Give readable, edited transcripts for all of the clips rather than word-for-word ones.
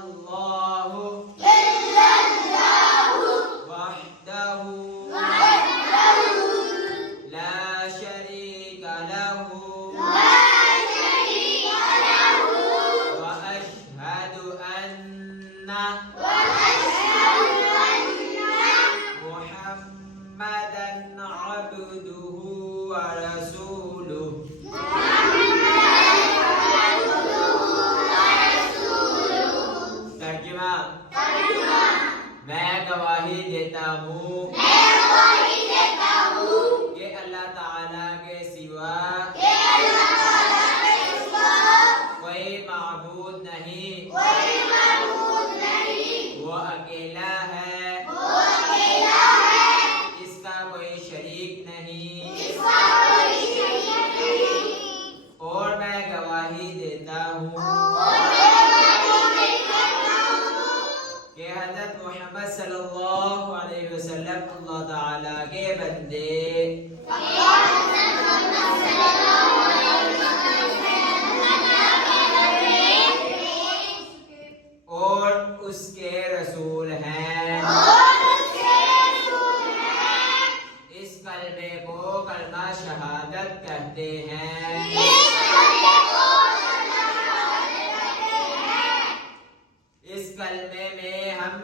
اللہ وحدہ لا شریک لہ واشہد ان محمدا عبدہ ورسولہ. ترجمہ: میں گواہی دیتا ہوں کہ اللہ تعالیٰ کے سوا کوئی معبود نہیں، وہ اکیلا ہے، اس کا کوئی شریک نہیں. اور میں گواہی دیتا ہوں کہ حضرت محمد صلی اللہ علیہ وسلم اللہ تعالیٰ کے بندے اور اس کے رسول ہیں. اس کلمے کو کلمہ شہادت کہتے ہیں. اس کلمے میں ہم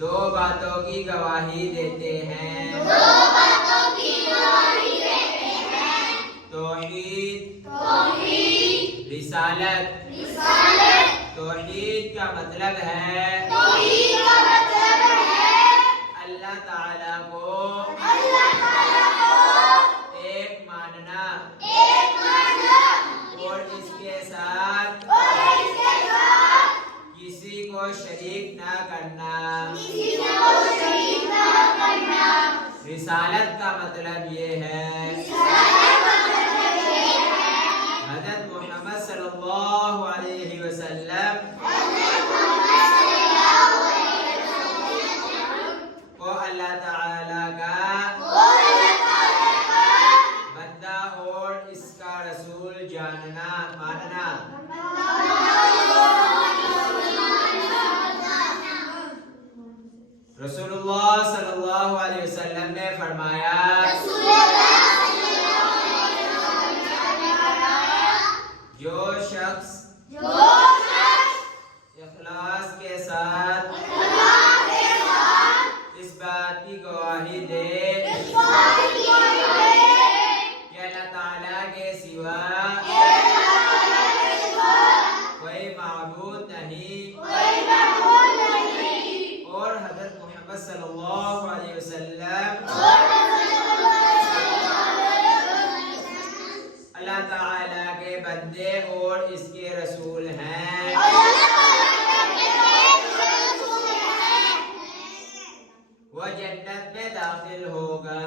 دو باتوں کی گواہی دیتے ہیں: توحید، رسالت. توحید کا مطلب ہے اللہ تعالیٰ کو ایک ماننا اور اس کے ساتھ کسی کو شریک نہ کرنا. رسالت کا مطلب یہ ہے حضرت محمد صلی اللہ علیہ وسلم کو اللہ تعالیٰ کا بندہ اور اس کا رسول ماننا. رسول اللہ صلی اللہ علیہ وسلم نے فرمایا جو شخص اخلاص کے ساتھ اس بات کی گواہی دے کہ اللہ تعالیٰ کے سوا کوئی معبود نہیں اور حضرت محمد صلی اللہ علیہ وسلم اللہ تعالیٰ کے بندے اور اس کے رسول ہیں، وہ جنت میں داخل ہوگا.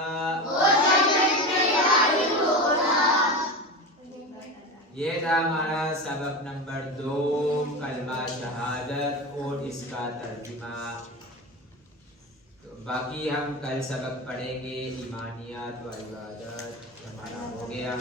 یہ تھا ہمارا سبق نمبر 2، کلمہ شہادت اور اس کا ترجمہ. باقی ہم کل سبق پڑھیں گے ایمانیات و عبادت. ہمارا ہو گیا.